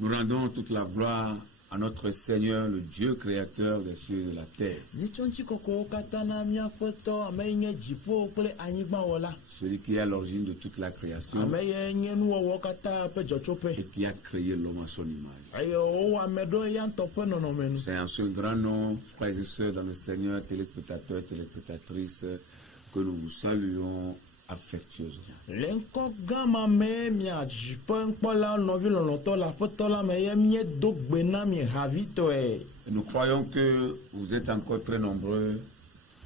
Nous rendons toute la gloire à notre Seigneur, le Dieu créateur des cieux et de la terre. Celui qui est à l'origine de toute la création et qui a créé l'homme à son image. C'est en ce grand nom, frères et sœurs dans le Seigneur, téléspectateurs, téléspectatrices, que nous vous saluons affectueusement. Et nous croyons que vous êtes encore très nombreux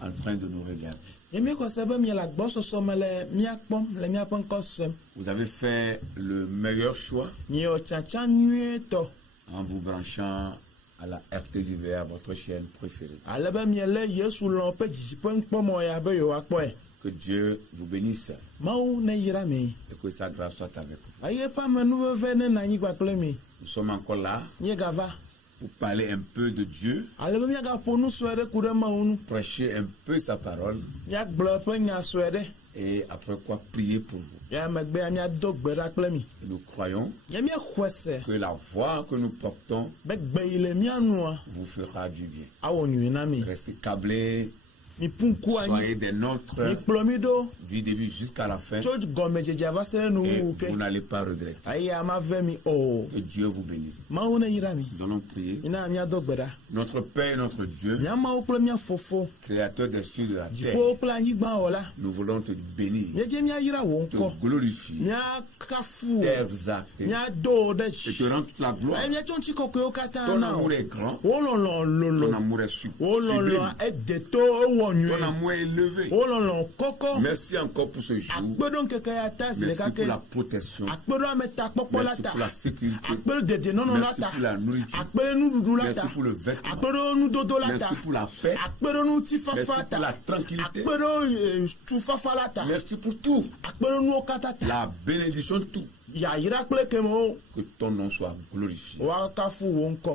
en train de nous regarder. Vous avez fait le meilleur choix en vous branchant à la RTZVA, votre chaîne préférée. Que Dieu vous bénisse et que sa grâce soit avec vous. Nous sommes encore là pour parler un peu de Dieu, prêcher un peu sa parole et après quoi prier pour vous. Et nous croyons que la voix que nous portons vous fera du bien. Restez câblés. Soyez des nôtres du début jusqu'à la fin et vous n'allez pas regretter. Que Dieu vous bénisse. Nous allons prier. Notre Père et notre Dieu, créateur des cieux et de la terre, nous voulons te bénir, te glorifier, t'exalter et te rendre toute la gloire. Ton amour est grand, ton amour est sublime. Ton amour est élevé. Merci encore pour ce jour. Merci pour la protection. Merci pour la sécurité. Merci pour la nourriture. Merci pour le vêtement. Merci pour la paix. Merci pour la tranquillité. Merci pour tout. La bénédiction de tout. Que ton nom soit glorifié.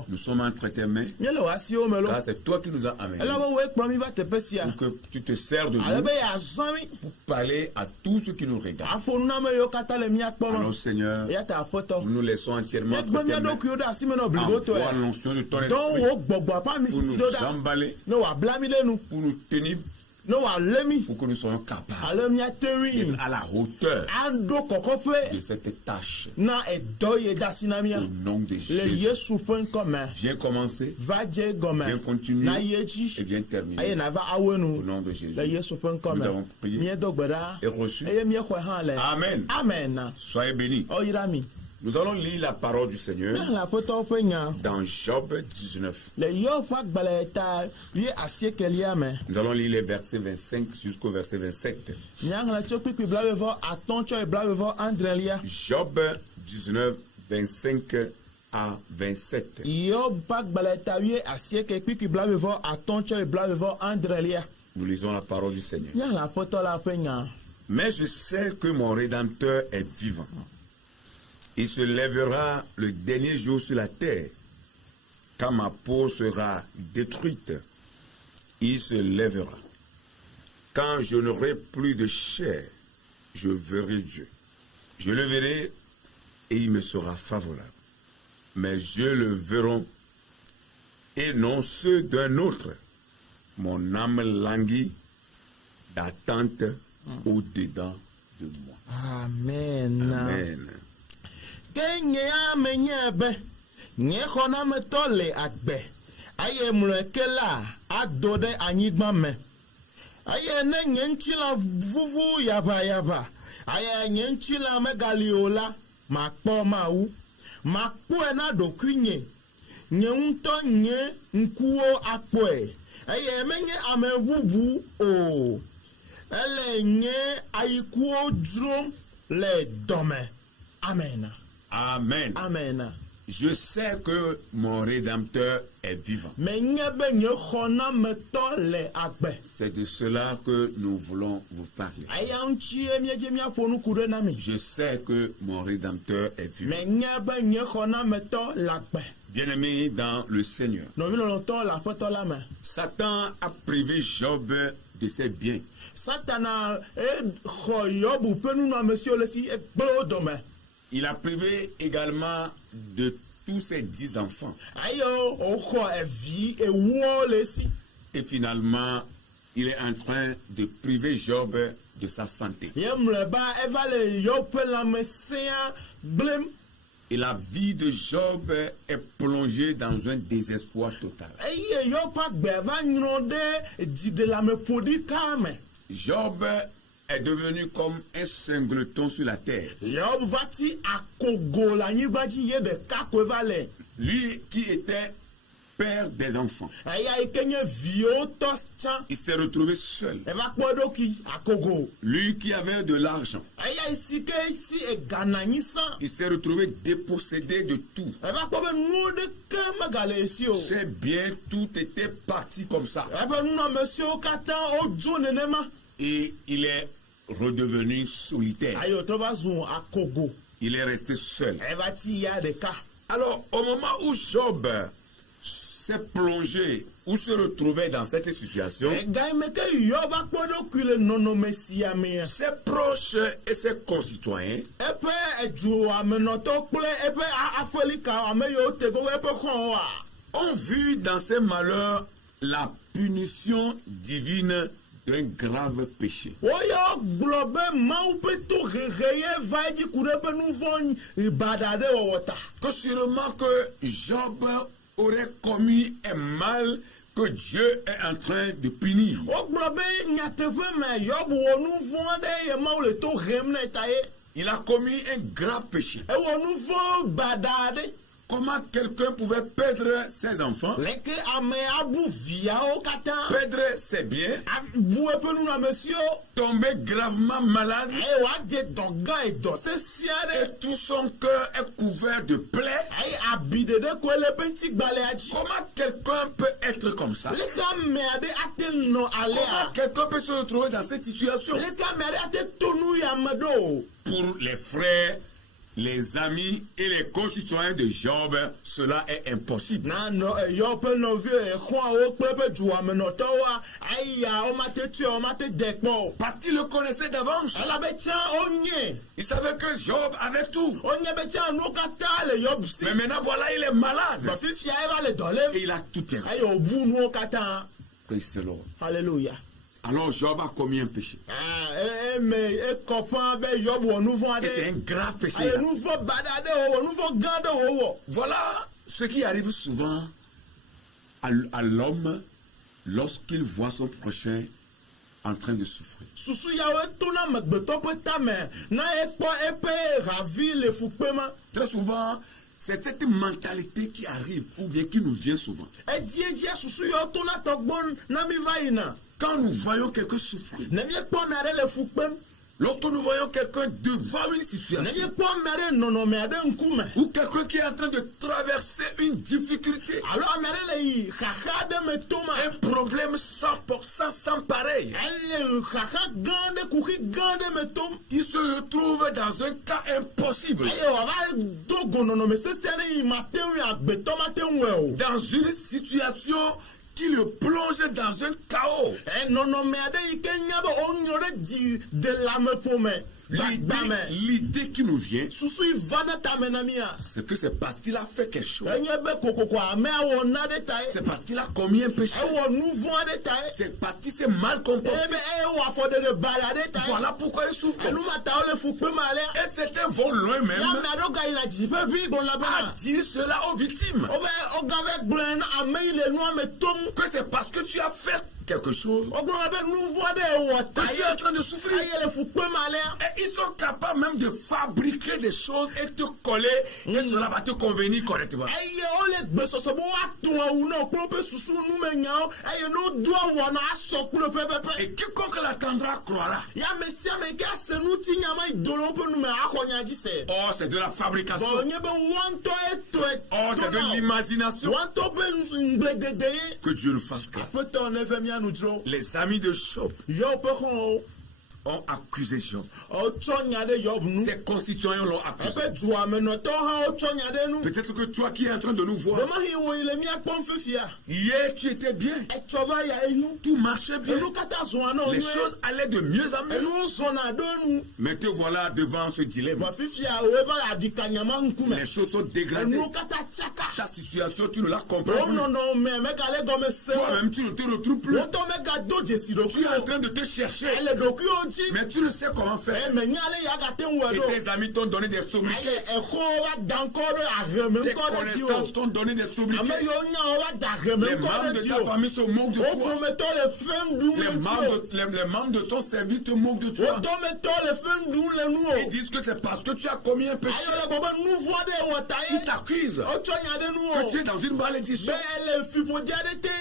Nous sommes entre tes mains, car c'est toi qui nous as amenés. Pour que tu te sers de nous pour parler à tous ceux qui nous regardent. Alors Seigneur, nous nous laissons entièrement entre tes mains. Envoie l'onction de ton esprit pour nous emballer, pour nous tenir, pour que nous soyons capables d'être à la hauteur de cette tâche. Au nom de Jésus. Viens commencer, viens continuer et viens terminer. Au nom de Jésus. Nous avons prié et reçu. Amen. Amen. Soyez bénis. Nous allons lire la parole du Seigneur dans Job 19. Nous allons lire les versets 25 jusqu'au verset 27. Job 19, 25 à 27. Nous lisons la parole du Seigneur. Mais je sais que mon Rédempteur est vivant. Il se lèvera le dernier jour sur la terre. Quand ma peau sera détruite, il se lèvera. Quand je n'aurai plus de chair, je verrai Dieu. Je le verrai et il me sera favorable. Mes yeux le verront et non ceux d'un autre. Mon âme languit d'attente au-dedans de moi. Amen. Amen. Kenye amenyebe nye khona metole agbe aye mlekela adode anyigba me aye ne nye nchila vuvu yaba yaba aye nye nchila megaliola makpo mawu makpo na dokunye nye unto nye nkuo akpoe aye menye amebubu o ele nye ayikuo drum le dome. Amen. Amen. Amen. Je sais que mon Rédempteur est vivant. C'est de cela que nous voulons vous parler. Je sais que mon Rédempteur est vivant. Bien-aimé dans le Seigneur, Satan a privé Job de ses biens. Il a privé également de tous ses 10 enfants. Et finalement, il est en train de priver Job de sa santé. Et la vie de Job est plongée dans un désespoir total. Job est devenu comme un singleton sur la terre. Lui qui était père des enfants, il s'est retrouvé seul. Lui qui avait de l'argent, il s'est retrouvé dépossédé de tout. Ses biens, tout était parti comme ça. Et il est redevenu solitaire. Il est resté seul. Alors, au moment où Job s'est plongé ou se retrouvait dans cette situation, ses proches et ses concitoyens ont vu dans ces malheurs la punition divine d'un grave péché. Que sûrement que Job aurait commis un mal que Dieu est en train de punir. Il a commis un grave péché. Comment quelqu'un pouvait perdre ses enfants, perdre ses biens, tomber gravement malade, et tout son cœur est couvert de plaies? Comment quelqu'un peut être comme ça? Comment quelqu'un peut se retrouver dans cette situation? Pour les frères, les amis et les concitoyens de Job, cela est impossible. Parce qu'il le connaissait d'avance. Il savait que Job avait tout. Mais maintenant, voilà, il est malade. Et il a tout perdu. Praise the Lord. Alléluia. Alors Job a commis un péché. Et c'est un grave péché. Voilà ce qui arrive souvent à l'homme lorsqu'il voit son prochain en train de souffrir. Très souvent, c'est cette mentalité qui arrive ou bien qui nous vient souvent. Quand nous voyons quelqu'un souffrir, lorsque nous voyons quelqu'un devant une situation, ou quelqu'un qui est en train de traverser une difficulté, un problème sans pareil, il se retrouve dans un cas impossible, dans une situation qui le plonge dans un chaos. L'idée qui nous vient, c'est que c'est parce qu'il a fait quelque chose. C'est parce qu'il a commis un péché. C'est parce qu'il s'est mal comporté. Voilà pourquoi il souffre. Et certains vont loin même à dire cela aux victimes. Que c'est parce que tu as fait quelque chose que tu es en train de souffrir. Et ils sont capables même de fabriquer des choses et te coller et cela va te convenir correctement. Et quiconque l'attendra croira. Oh, c'est de la fabrication. Oh, c'est de l'imagination. Que Dieu nous fasse grâce. Les amis de Job ont accusé Job. Ses Ses concitoyens l'ont accusé. Peut-être que toi qui es en train de nous voir, hier tu étais bien, tout marchait bien, les choses allaient de mieux en mieux. Mais te voilà devant ce dilemme. Les choses sont dégradées. Ta situation, tu ne la comprends plus. Toi-même, tu ne te retrouves plus. Tu es en train de te chercher, mais tu ne sais comment faire. Et tes amis t'ont donné des sobriquets. Tes connaissances t'ont donné des sobriquets. Les membres de ta famille se moquent de toi. Les membres de ton service te moquent de toi. Ils disent que c'est parce que tu as commis un péché. Ils t'accusent que tu es dans une malédiction,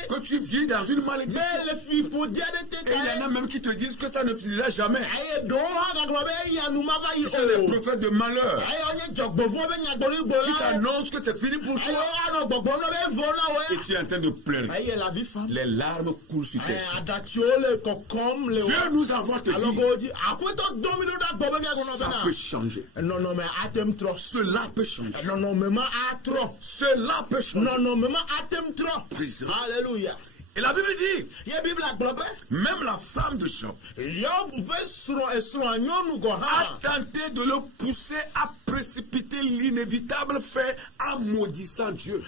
que tu vis dans une malédiction. Et il y en a même qui te disent que ça ne finira jamais. Ils sont des prophètes de malheur qui t'annoncent que c'est fini pour toi. Et tu es en train de pleurer. Les larmes coulent sur tes joues. Dieu nous envoie te dire, ça peut changer. Cela peut changer. Cela peut changer. Alléluia. Et la Bible dit, même la femme de Job a tenté de le pousser à précipiter l'inévitable fait en maudissant Dieu.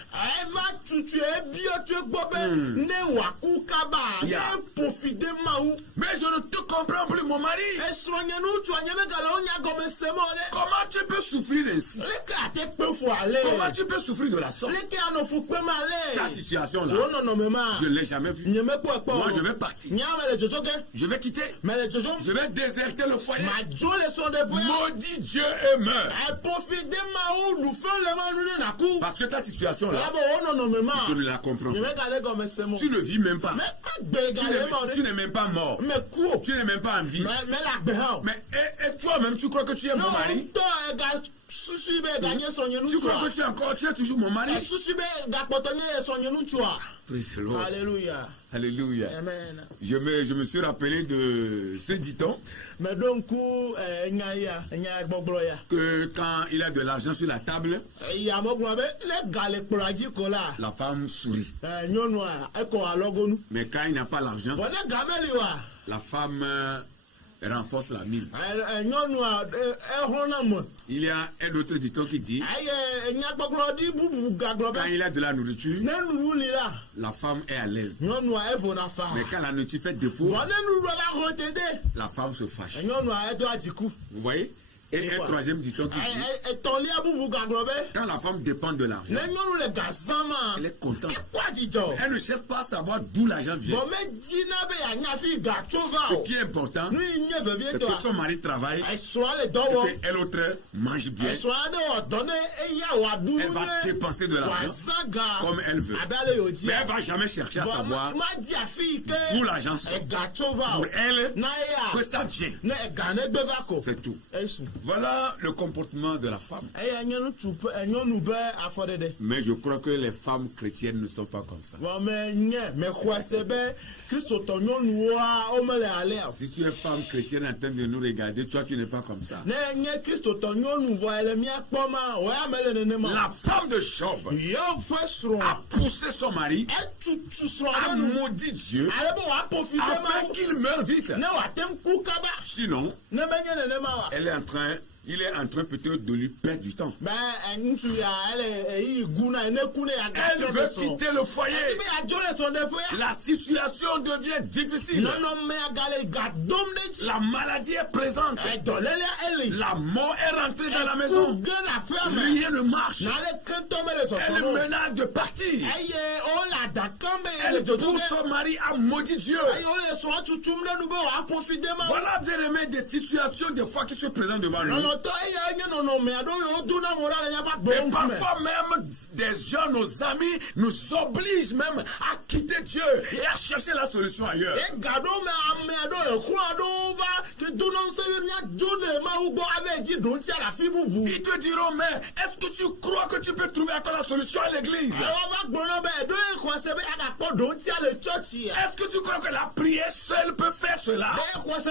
Mais je ne te comprends plus, mon mari. Comment tu peux souffrir ainsi? Comment tu peux souffrir de la sorte? Ta situation là, je ne l'ai jamais vue. Moi, je vais partir. Je vais quitter. Je vais déserter le foyer. Maudit Dieu et meurt. Parce que ta situation là, je ne la comprends pas. Tu ne vis même pas. Tu n'es même pas mort. Tu n'es même pas en vie. Mais et toi-même, tu crois que tu es mon mari? Tu crois que tu es toujours mon mari? Alléluia. Alléluia. Amen. Je me suis rappelé de ce dit-on que quand il a de l'argent sur la table, la femme sourit. Mais quand il n'a pas l'argent, la femme renforce la mine. Il y a un autre dicton qui dit, quand il a de la nourriture, la femme est à l'aise. Mais quand la nourriture fait défaut, la femme se fâche. Vous voyez? Et un troisième dicton qui dit, quand la femme dépend de l'argent, elle est contente. Elle ne cherche pas à savoir d'où l'argent vient. Ce qui est important, c'est que son mari travaille et qu'elle autre mange bien. Elle va dépenser de l'argent comme elle veut. Mais elle ne va jamais chercher à savoir d'où l'argent sort. Pour elle, que ça vient. C'est tout. Voilà le comportement de la femme. Mais je crois que les femmes chrétiennes ne sont pas comme ça. Si tu es femme chrétienne en train de nous regarder, toi tu n'es pas comme ça. La femme de Job a poussé son mari à maudire Dieu afin qu'il meure vite. Sinon, il est en train peut-être de lui perdre du temps. Elle veut quitter le foyer. La situation devient difficile. La maladie est présente. La mort est rentrée dans la maison. Rien ne marche. Elle menace de partir. Elle pousse son mari à maudire Dieu. Voilà des situations des fois qui se présentent devant nous. parfois même, des gens, nos amis, nous obligent même à quitter Dieu et à chercher la solution ailleurs. Ils te diront, mais est-ce que tu crois que tu peux trouver encore la solution à l'église? Est-ce que tu crois que la prière seule peut faire cela? Est-ce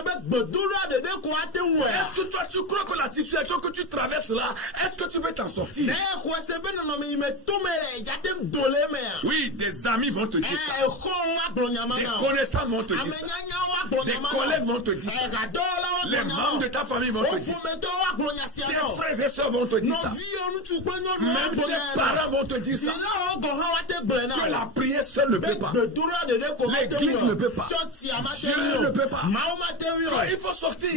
que toi tu crois que la situation que tu traverses là, est-ce que tu peux t'en sortir? Oui, des amis vont te dire ça. Des connaissances vont te dire ça. Des collègues vont te dire ça. Les membres de ta famille vont te dire ça. Tes frères et soeurs vont te dire ça. Même tes parents vont te dire ça. Que la prière seule ne peut pas. L'église ne peut pas. Dieu ne peut pas. Il faut sortir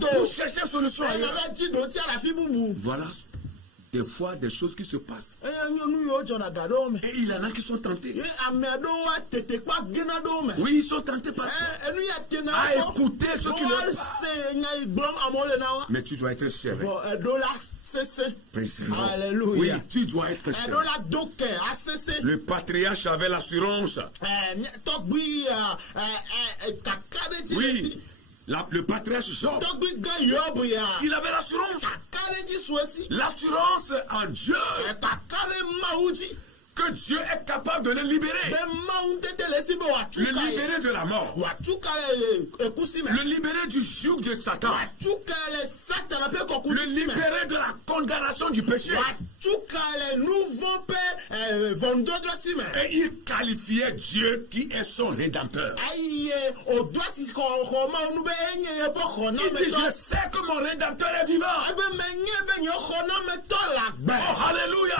pour chercher une solution ailleurs. Voilà des fois des choses qui se passent. Et il y en a qui sont tentés. Oui, ils sont tentés parfois à écouter ce qui leur parlent. Mais tu dois être serré. Alléluia. Oui, tu dois être serré. Le patriarche avait l'assurance. Oui. Le patriarche Job, il avait l'assurance. L'assurance en Dieu. Que Dieu est capable de le libérer. Le libérer de la mort. Le libérer du joug de Satan. Le libérer de la condamnation du péché. Et il qualifiait Dieu qui est son rédempteur. Il dit, je sais que mon rédempteur est vivant. Oh, alléluia.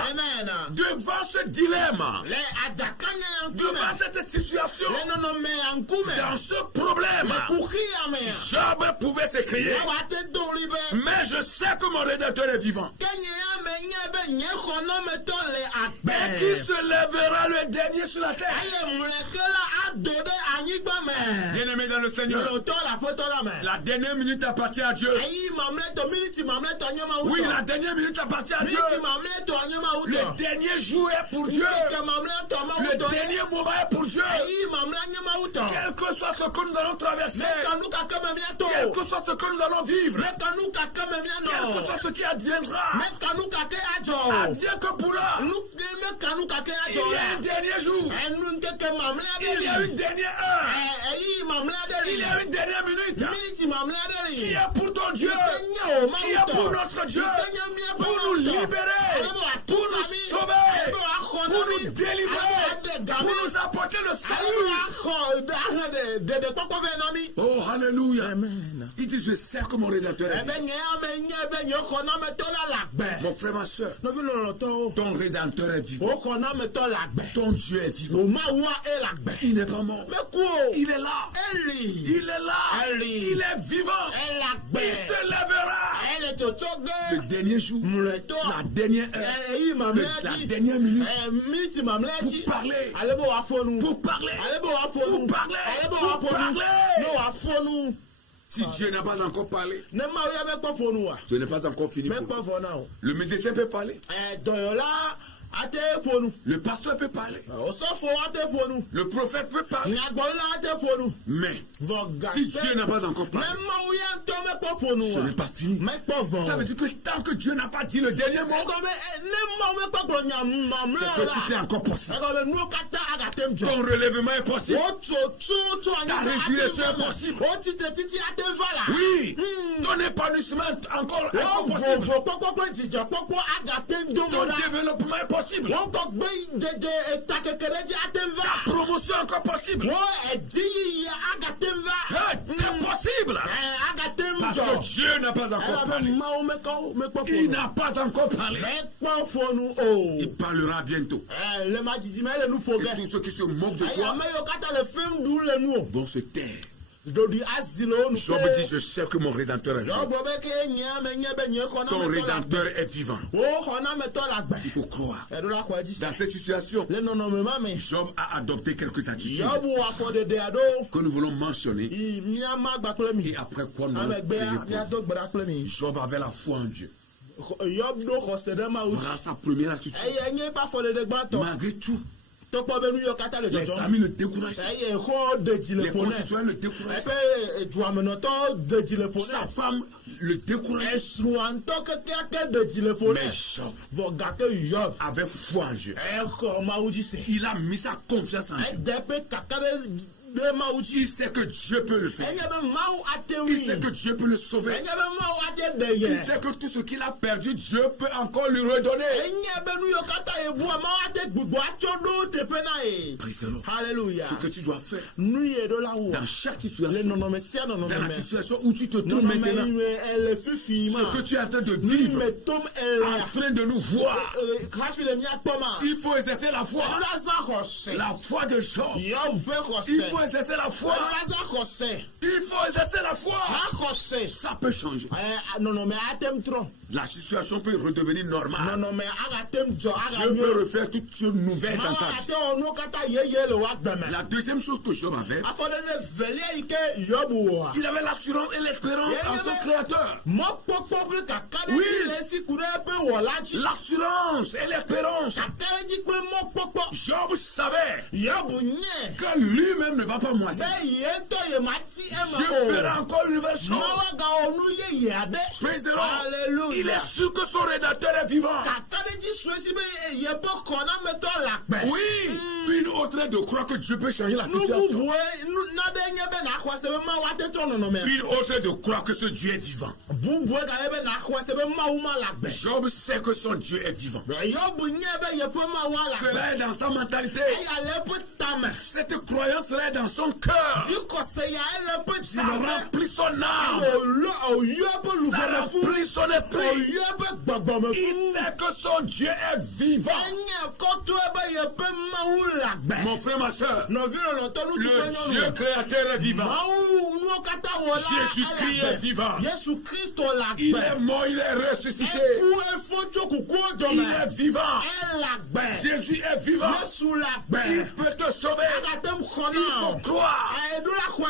Devant ce dilemme, devant cette situation, dans ce problème, Job pouvait s'écrier, mais je sais que mon rédempteur est vivant. Et qui se lèvera le dernier sur la terre. Bien-aimé dans le Seigneur, la dernière minute appartient à Dieu. Oui, la dernière minute appartient à Dieu. Le dernier jour est pour Dieu. Le dernier moment est pour Dieu. Quel que soit ce que nous allons traverser, quel que soit ce que nous allons vivre, quel que soit ce qui adviendra, advient que pourra. Il y a un dernier jour. Il y a une dernière heure. Il y a une dernière minute. Qui est pour ton Dieu, qui est pour notre Dieu, pour nous libérer, pour nous sauver, pour nous délivrer, pour nous apporter le salut. Oh, alléluia. Amen. Il dit, je sais que mon rédempteur est vivant. Mon frère, ma soeur, ton rédempteur est vivant. Ton Dieu est vivant. Il n'est pas mort. Il est là. Il est là. Il est vivant. Il se lèvera. Le dernier jour, la dernière heure, la dernière minute, pour parler. Pour parler. Si Dieu n'a pas encore parlé, ce n'est pas encore fini. Le médecin peut parler. Le pasteur peut parler. Le prophète peut parler. Mais si Dieu n'a pas encore parlé, ce n'est pas fini. Ça veut dire que tant que Dieu n'a pas dit le dernier mot, c'est que tout est encore possible. Ton relèvement est possible. Ta résurrection est possible. Oui. Ton épanouissement est encore possible. Ton développement est possible. Ta promotion est encore possible. C'est possible. Parce que Dieu n'a pas encore parlé. Il n'a pas encore parlé. Il parlera bientôt. Et tous ceux qui se moquent de toi vont se taire. Job dit, je sais que mon Rédempteur est vivant. Ton Rédempteur est vivant. Il faut croire. Dans cette situation, Job a adopté quelques attitudes que nous voulons mentionner. Et après quoi nous allons prier. Job avait la foi en Dieu. Voilà sa première attitude. Malgré tout, les amis le découragent. Les constituants le découragent. Sa femme le décourage. Mais Job avait foi en Dieu. Il a mis sa confiance en Dieu. Il sait que Dieu peut le faire. Il sait que Dieu peut le sauver. Il sait que tout ce qu'il a perdu, Dieu peut encore lui redonner. Alléluia. Ce que tu dois faire dans chaque situation, dans la situation où tu te trouves maintenant, ce que tu es en train de vivre, en train de nous voir, il faut exercer la foi. La foi de Job. Il faut exercer la foi. Il faut exercer la foi. Ça peut changer. La situation peut redevenir normale. Dieu peut refaire toute une nouvelle dans ta vie. La deuxième chose que Job avait, il avait l'assurance et l'espérance en son Créateur. Oui, l'assurance et l'espérance. Job savait que lui-même ne va pas moisir. Dieu fera encore une nouvelle chose. Praise the Lord. Il est sûr que son Rédempteur est vivant. Oui, une autre est de croire que Dieu peut changer la situation. Une autre est de croire que ce Dieu est vivant. Job sait que son Dieu est vivant. Cela est dans sa mentalité. Cette croyance est dans son cœur. Ça remplit son âme. Ça remplit son esprit. Il sait que son Dieu est vivant. Mon frère, ma soeur, le Dieu créateur est vivant. Jésus-Christ est vivant. Il est mort, il est ressuscité. Il est vivant. Jésus est vivant. Il peut te sauver. Il faut croire.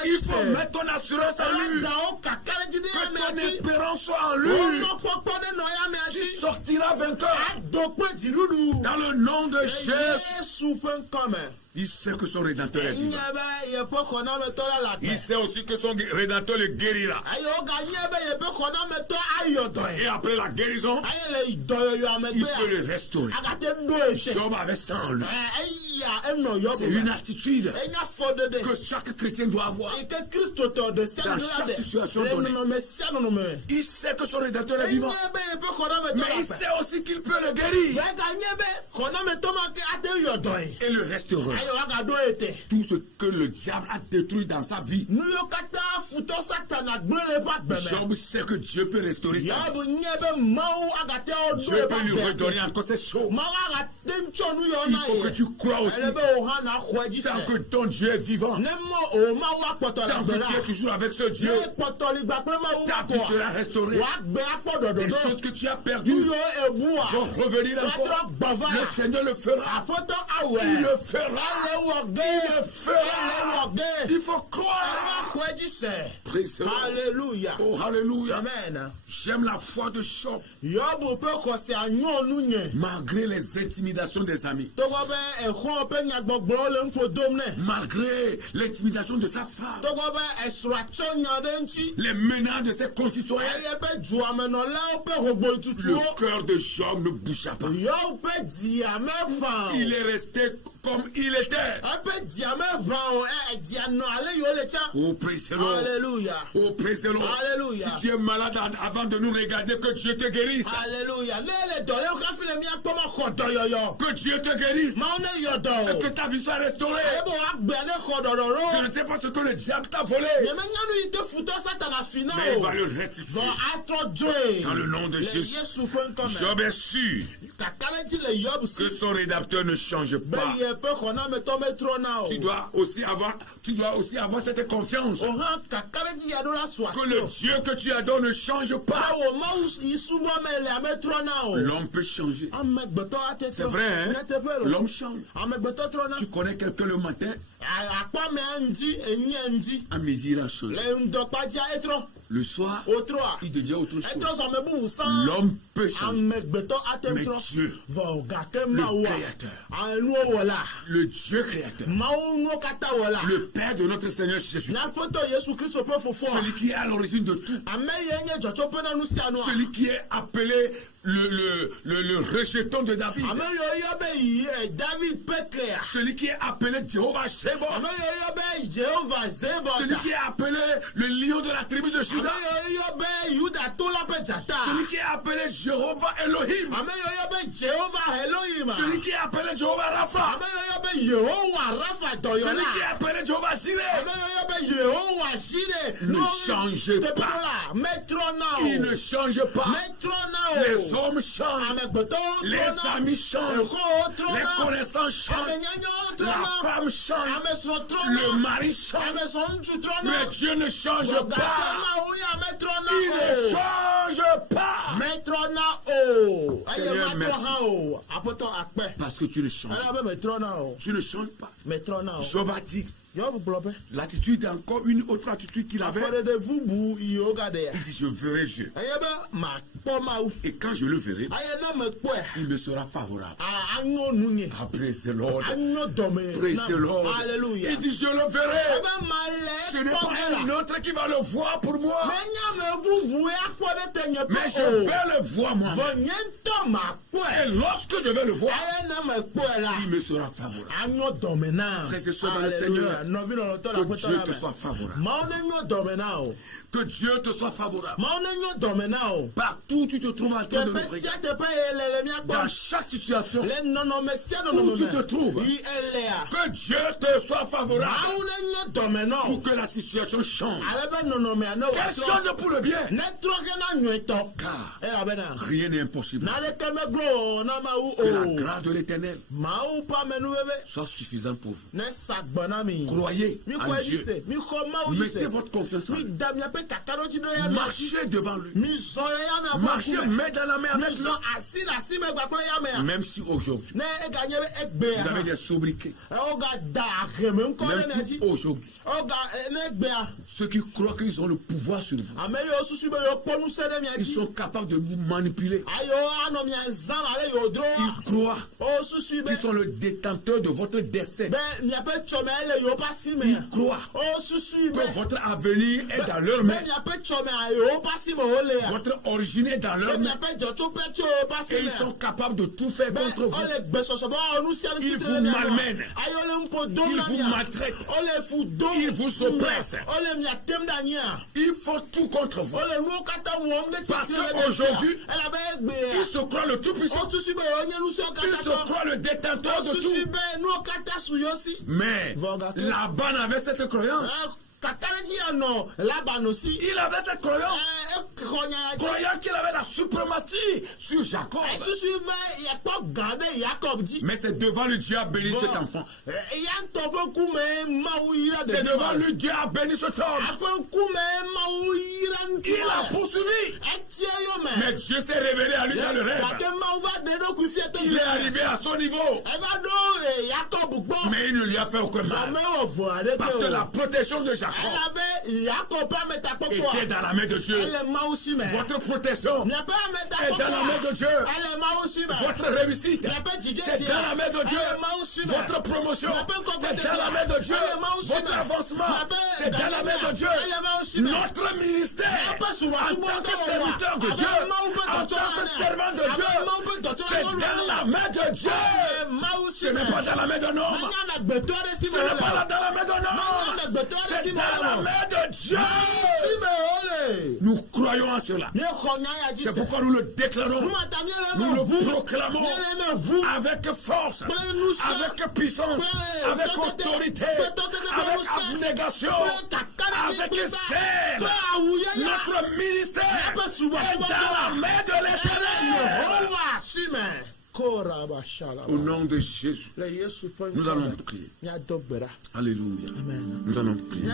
Il faut mettre ton assurance en lui. Que ton espérance soit en lui. Tu sortiras vainqueur. Dans le nom de Jésus. Il sait que son Rédempteur est vivant. Il sait aussi que son Rédempteur le guérira. Et après la guérison, il peut le restaurer. Job avait ça en lui. C'est une attitude que chaque chrétien doit avoir. Dans chaque situation donnée. Il sait que son Rédempteur est vivant. Mais il sait aussi qu'il peut le guérir. Et le restaurer. Tout ce que le diable a détruit dans sa vie, Job sait que Dieu peut restaurer sa vie. Dieu peut lui redonner encore ces choses. Il faut que tu crois aussi. Tant que ton Dieu est vivant, tant que tu es toujours avec ce Dieu, ta vie sera restaurée. Des choses que tu as perdues vont revenir encore. Le Seigneur le fera. Il le fera. Il le fera. Il faut croire. Alléluia. Oh, alléluia. Amen. J'aime la foi de Job. Malgré les intimidations des amis. Malgré l'intimidation de sa femme. Les menaces de ses concitoyens. Le cœur de Job ne bougea pas. Il est resté comme il était. Oh, praise the Lord. Alléluia. Oh, praise the Lord. Alléluia. Si tu es malade avant de nous regarder, que Dieu te guérisse. Alléluia. Que Dieu te guérisse. Et que ta vie soit restaurée. Je ne sais pas ce que le diable t'a volé. Mais il va le restituer. Dans le nom de Jésus. Job est sûr que son Rédempteur ne change pas. Tu dois aussi avoir cette confiance que le Dieu que tu adores ne change pas. L'homme peut changer. C'est vrai, hein? L'homme change. Tu connais quelqu'un le matin, à midi il a changé. Le soir, il devient autre chose. L'homme peut changer. Mais Dieu, le Créateur, le Dieu Créateur, le Père de notre Seigneur Jésus, celui qui est à l'origine de tout, celui qui est appelé le rejeton de David, celui qui est appelé Jéhovah Sheba, celui qui est appelé le lion de la tribu de Juda, celui qui est appelé Jéhovah Elohim, celui qui est appelé Jéhovah Rapha, celui qui est appelé Jéhovah Jireh, ne change pas. Il ne change pas. Les hommes changent, les amis changent, les connaissances changent, la femme change, le mari change, mais Dieu ne change pas. Il ne change pas. Seigneur, merci. Parce que tu ne changes pas. Tu ne changes pas. Job a dit, l'attitude est encore une autre attitude qu'il avait. Il dit, je verrai Dieu. Et quand je le verrai, il me sera favorable. Praise the Lord. Praise the Lord. Il dit, je le verrai. Ce n'est pas un autre qui va le voir pour moi. Mais je vais le voir moi-même. Et lorsque je vais le voir, il me sera favorable. Frères et sœurs dans le Seigneur, que Dieu te soit favorable. Que Dieu te soit favorable. Partout où tu te trouves en train de nous regarder, dans chaque situation où tu te trouves, que Dieu te soit favorable pour que la situation change. Qu'elle change pour le bien. Car rien n'est impossible. Que la grâce de l'Éternel soit suffisante pour vous. Croyez en Dieu. Mettez votre confiance en lui. Marchez devant lui. Marchez main dans la main avec lui. Même si aujourd'hui vous avez des sobriquets. Même si aujourd'hui ceux qui croient qu'ils ont le pouvoir sur vous, ils sont capables de vous manipuler. Ils croient qu'ils sont le détenteur de votre décès. Ils croient que votre avenir est dans leur main. Votre origine est dans leur main. Et ils sont capables de tout faire contre vous. Ils vous malmènent. Ils vous maltraitent. Ils vous oppressent. Ils font tout contre vous. Parce qu'aujourd'hui, ils se croient le tout-puissant. Ils se croient le détenteur de tout. Mais Laban avait cette croyance. Il avait cette croyance, croyant qu'il avait la suprématie sur Jacob. Mais c'est devant lui Dieu a béni cet enfant. C'est devant lui Dieu a béni cet homme. Il a poursuivi. Mais Dieu s'est révélé à lui dans le rêve. Il est arrivé à son niveau. Mais il ne lui a fait aucun mal. Parce que la protection de Jacob était dans la main de Dieu. Votre protection est dans la main de Dieu. Votre réussite, c'est dans la main de Dieu. Votre promotion, c'est dans la main de Dieu. Votre avancement, c'est dans la main de Dieu. Notre ministère, en tant que serviteur de Dieu, en tant que servant de Dieu, c'est dans la main de Dieu. Ce n'est pas dans la main d'un homme. Ce n'est pas dans la main d'un homme. C'est dans la main de Dieu. Nous croyons en cela. C'est pourquoi nous le déclarons. Nous le proclamons avec force, avec puissance, avec autorité, avec abnégation, avec zèle. Notre ministère est dans la main de l'Éternel. Au nom de Jésus, nous allons prier. Alléluia. Nous allons prier.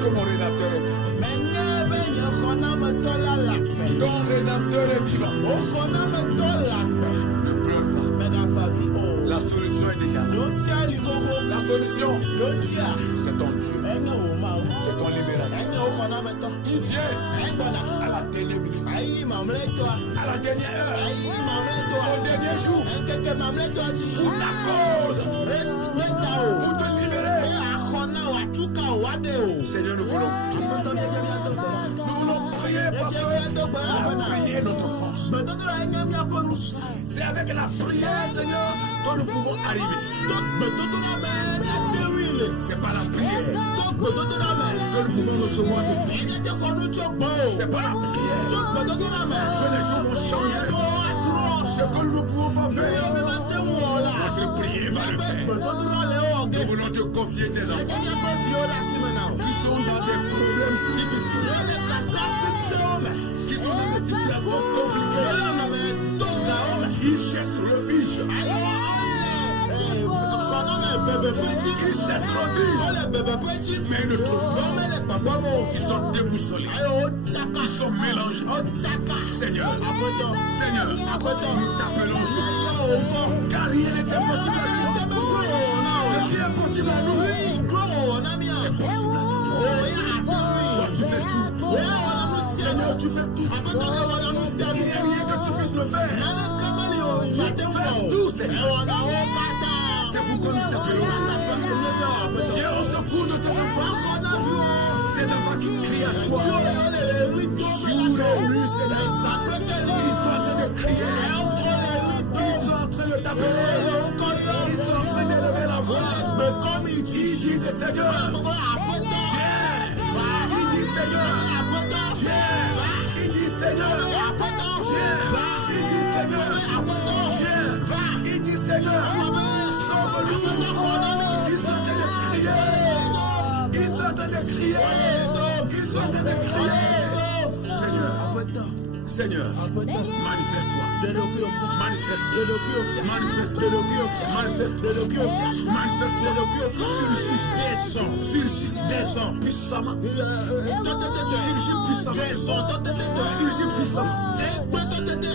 Que mon rédempteur est vivant. Ton rédempteur est vivant. Ne pleure pas. La solution est déjà là. La solution, c'est ton Dieu. C'est ton libérateur. Il vient à la dernière minute. À la dernière heure. Au dernier jour. Pour ta cause. Pour te libérer. Seigneur, nous voulons prier parce que la prière est notre force. C'est avec la prière, Seigneur, que nous pouvons arriver. C'est pas la prière que nous pouvons recevoir de Dieu. C'est pas la prière que les choses vont changer. Ce que nous ne pouvons pas faire, notre prière va le faire. Nous voulons te confier tes enfants qui sont dans des problèmes difficiles, qui sont dans des situations compliquées. Ils cherchent refuge. Ils cherchent refuge, mais ils ne trouvent pas. Ils sont déboussolés. Ils sont mélangés. Seigneur, nous t'appelons. Car rien n'est impossible à nous. Ce qui est possible à nous est possible à nous. Toi, tu fais tout. Seigneur, tu fais tout. Il n'y a rien que tu puisses le faire. Tu fais tout, Seigneur. C'est pourquoi nous t'appelons. Viens au secours de tes enfants. Tes enfants qui crient à toi. Jour et nuit, Seigneur. Ils sont en train de crier. Ils sont en train de t'appeler. Ils sont en train d'élever la voix. Ils disent Seigneur, viens. Ils disent Seigneur, viens. Ils disent Seigneur, viens. Ils disent Seigneur, viens. Ils disent Seigneur, sauve-nous. Ils sont en train de crier. Ils sont en train de crier. Ils sont en train de crier. Seigneur, Seigneur, manifeste-toi. Manifeste-toi. Manifeste-toi. Descends puissamment. Surgis puissamment.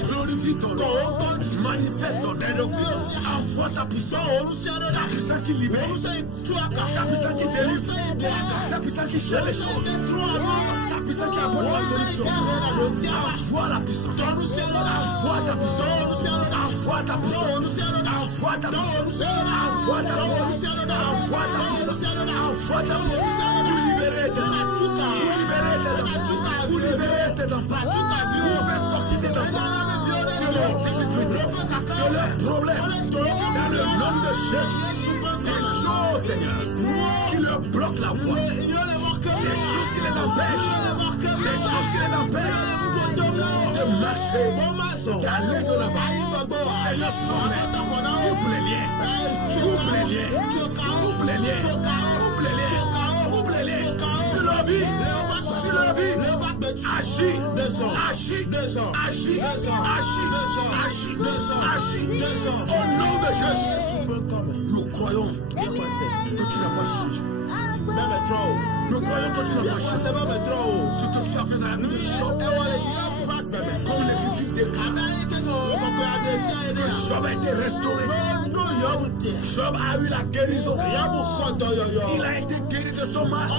Glorifie ton nom. Manifeste ton nom. Envoie ta puissance. Ta puissance qui libère. Ta puissance qui délivre. Ta puissance qui gère les choses. Ta puissance qui apporte la solution. Envoie la puissance. Envoie ta puissance. Envoie ta puissance. Envoie ta puissance. Envoie ta puissance. Envoie ta puissance. Envoie ta puissance. Pour libérer tes enfants. Pour libérer tes enfants. Pour faire sortir tes enfants de leurs difficultés, de leurs problèmes. Dans le nom de Jésus, des choses, Seigneur, qui leur bloquent la voie. Des choses qui les empêchent. Des choses qui les empêchent de marcher, d'aller de l'avant. Seigneur, sauve-les. Coupe les liens. Coupe les liens. Coupe les liens. Coupe les liens. Coupe les liens. Sur la vie. Sur la vie. Agis. Agis. Agis. Agis. Agis. Au nom de Jésus. Nous croyons que tu n'as pas changé. Nous croyons que tu n'as pas changé. Ce que tu as fait dans la vie de Job, comme l'Écriture déclare, que Job a été restauré. Job a eu la guérison. Il a été guéri de son mal.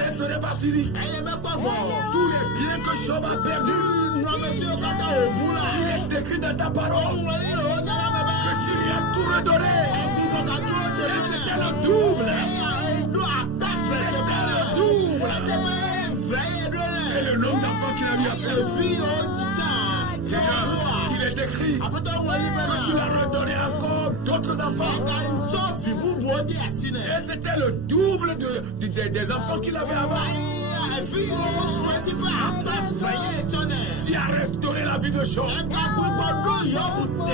Et ce n'est pas fini. Tous les biens que Job a perdus, il est écrit dans ta parole que tu lui as tout redonné. Et c'était le double. Et le nombre d'enfants qu'il a mis à faire. Seigneur, il est écrit que tu l'as redonné encore d'autres enfants. Et c'était le double des enfants qu'il avait avant. Tu as restauré la vie de Job. Et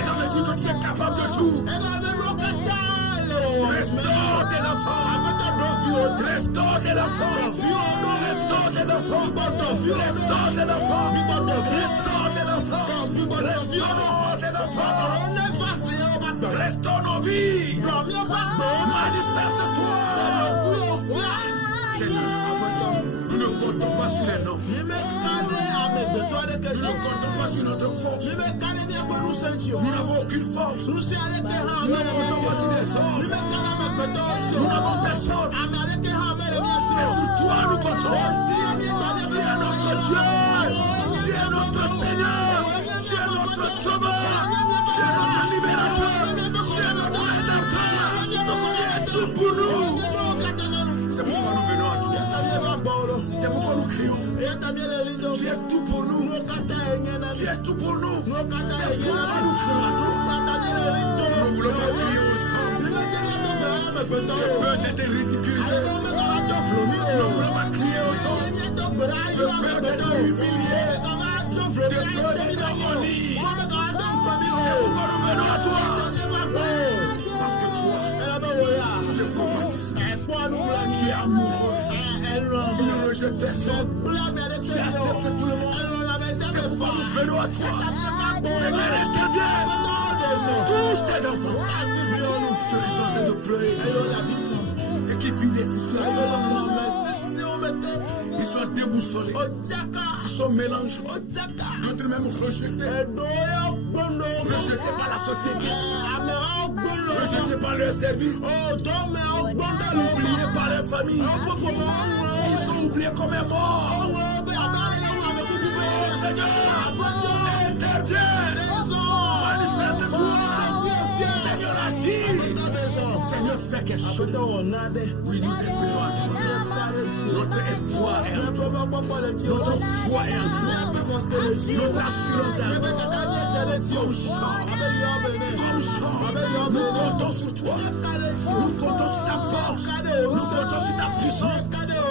ça veut dire que tu es capable de tout. Restaure tes enfants. Restaure tes enfants. Restaure tes enfants. Restaure tes enfants. Restaure tes enfants. Restaure tes enfants. Restaure nos vies. Manifeste-toi. Seigneur, nous ne comptons pas sur les noms. Nous ne comptons pas sur notre force. Nous n'avons aucune force. Nous ne comptons pas sur des hommes. Nous n'avons personne. C'est sur toi nous comptons. Tu es notre Dieu. Tu es notre Seigneur. Tu es notre Sauveur. Tu es notre libérateur. Tu es notre rédempteur. Tu es tout pour nous. C'est pourquoi nous venons à toi. C'est pourquoi nous crions. Tu es tout pour nous. Tu es tout pour nous. C'est pourquoi nous crions à toi. Nous ne voulons pas crier ensemble. J'ai peur d'être ridiculisé. Nous ne voulons pas crier ensemble. J'ai peur d'être humilié. J'ai peur d'être honni. C'est pourquoi nous venons à toi. Parce que toi, tu es compatissant. Tu es amoureux. Tu ne rejettes personne. Tu acceptes tout le monde. C'est pourquoi nous venons à toi. Seigneur, interviens. Touche tes enfants. Ceux qui sont en train de pleurer et qui vivent des situations comme ils sont déboussolés. Ils sont mélangés. D'autres même rejetés. Rejetés par la société. Rejetés par leur service. Oubliés par leur famille. Ils sont oubliés comme un mort. Seigneur, interviens. Manifeste-toi. Seigneur, agis. Seigneur, fais quelque chose. Oui, nous espérons à toi. Notre espoir est en toi. Notre foi est en toi. Notre assurance est en toi. Comme chant. Nous comptons sur toi. Nous comptons sur ta force. Nous comptons sur ta puissance.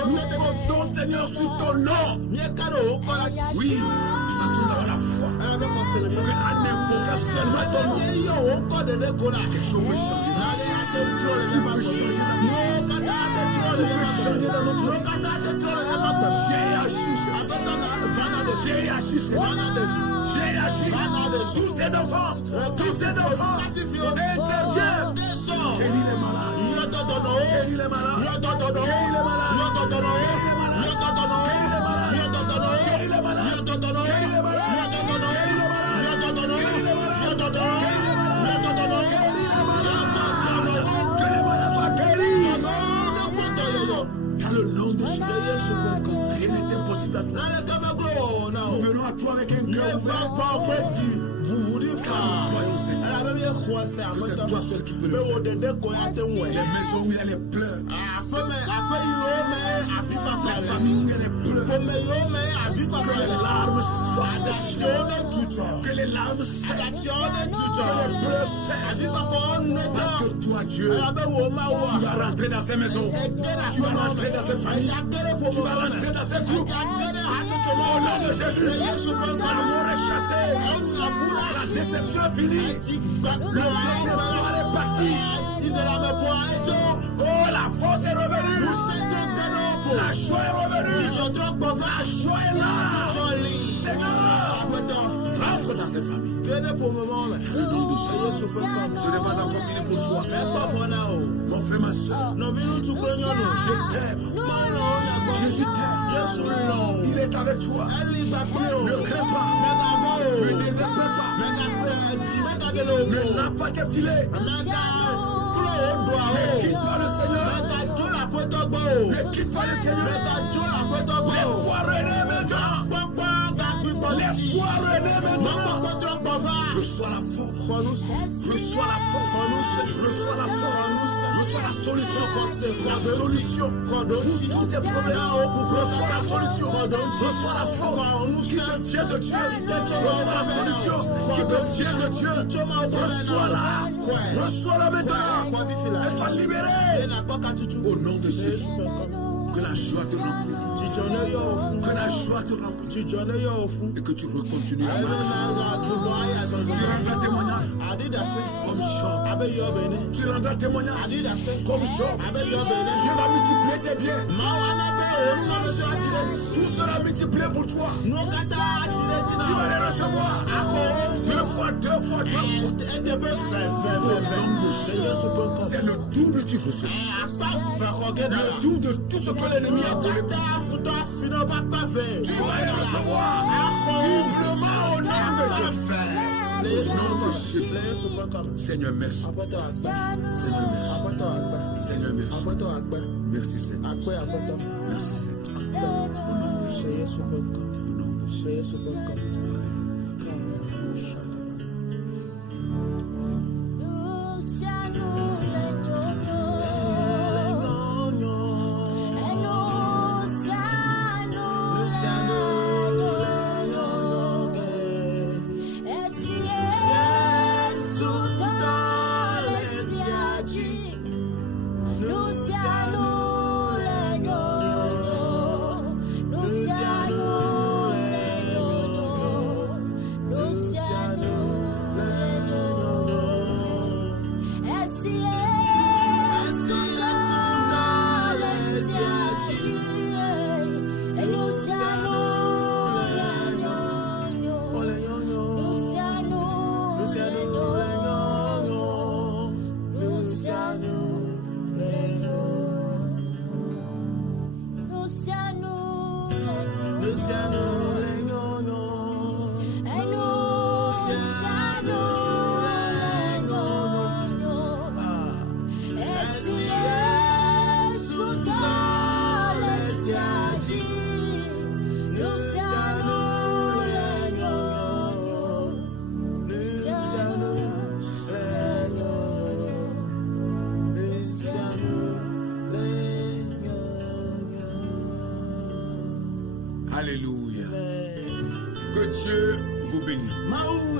Nous comptons, Seigneur, sur ton nom. Oui, partons dans la foi. Que en invoquant seulement ton nom, quelque chose peut changer. Tout peut changer dans notre vie. J'ai agi. Tous tes enfants, interviennent. Guéris les malades. Guéris les malades. Dans le nom de Jésus, rien n'est impossible à toi. Nous venons à toi avec un cœur ouvert. Que c'est toi seul qui peux le faire. Les maisons où il y a les pleurs. Les familles où il y a les pleurs. Que les larmes soient séchées. Que les larmes sèchent. Que les pleurs sèchent. Parce que toi, Dieu, tu vas rentrer dans ces maisons. Tu vas rentrer dans ces familles. Tu vas rentrer dans ces groupes. Au nom de Jésus, l'amour est chassé. La déception est finie. Le désespoir est parti. Oh, la force est revenue. La joie est revenue. La joie est là. Seigneur, rentre dans cette famille. Le nom de Jésus, ce n'est pas encore fini pour toi. Mon frère, ma soeur, je t'aime. Jésus t'aime. Il est avec toi. Ne crains pas. Ne désespère pas. Ne lâche pas tes filets. Ne quitte pas le Seigneur. Ne quitte pas le Seigneur. Les foi renaît maintenant. Les foi renaît maintenant. Reçois la force. Reçois la force. Reçois la force. Reçois la solution. La solution. Pour tous tes problèmes. Reçois la solution. Reçois la force qui te tient de Dieu. Reçois la solution qui te tient de Dieu. Reçois-la. Reçois-la maintenant. Et sois libéré. Au nom de Jésus. Que la joie te remplisse. Que la joie te remplisse. Et que tu recontinues la marche. Tu rendras témoignage comme Job. Tu rendras témoignage comme Job. Je vais multiplier tes biens. Tout sera multiplié pour toi. Tu vas les recevoir. Deux fois. C'est le double que tu reçois. Le double de tout ce que l'ennemi a volé. Tu vas les recevoir. Doublement au nom de Jésus. Seigneur, merci. Seigneur, merci. Seigneur, merci. Merci, Seigneur. Merci, Seigneur. Au nom de Jésus. Au nom de Jésus.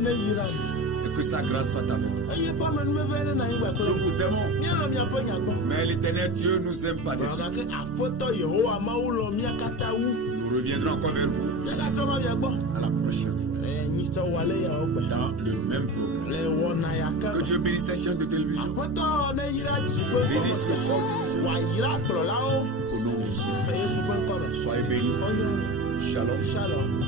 Et que sa grâce soit avec nous. Nous vous aimons. Mais l'Éternel Dieu nous aime pas déjà. Nous reviendrons encore vers vous à la prochaine fois dans le même programme. Que Dieu bénisse ces chaînes de télévision. Bénisse le corps du Au nom de Jésus. Soyez bénis. Shalom.